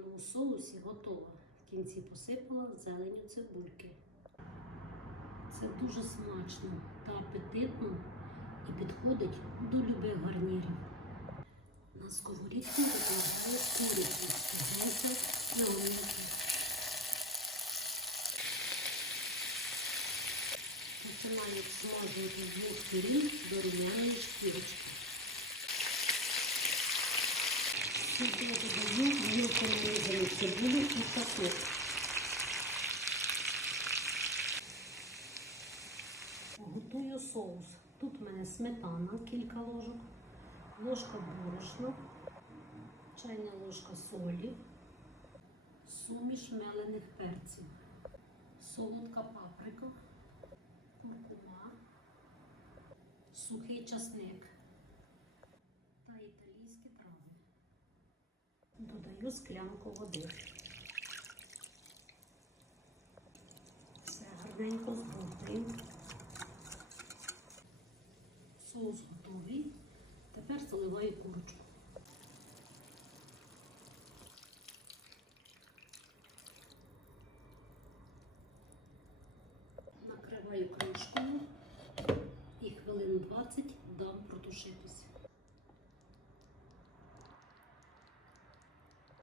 сметанному соусі готова. В кінці посипала зеленю цибульки. Це дуже смачно та апетитно і підходить до любих гарнірів. На сковорідку викладаю курицю, гнуся легонько. Починаю смажувати з двох сторін до румяної шкірочки. Сюди додаю мілко нарізану цибулю і часнок. Готую соус. Тут в мене сметана, кілька ложок, ложка борошна, чайна ложка солі, суміш мелених перців, солодка паприка, куркума, сухий часник Додаю склянку води. Все гарненько збухаю. Соус готовий. Тепер заливаю курочку. Накриваю кришкою і хвилин 20 дам протушитися.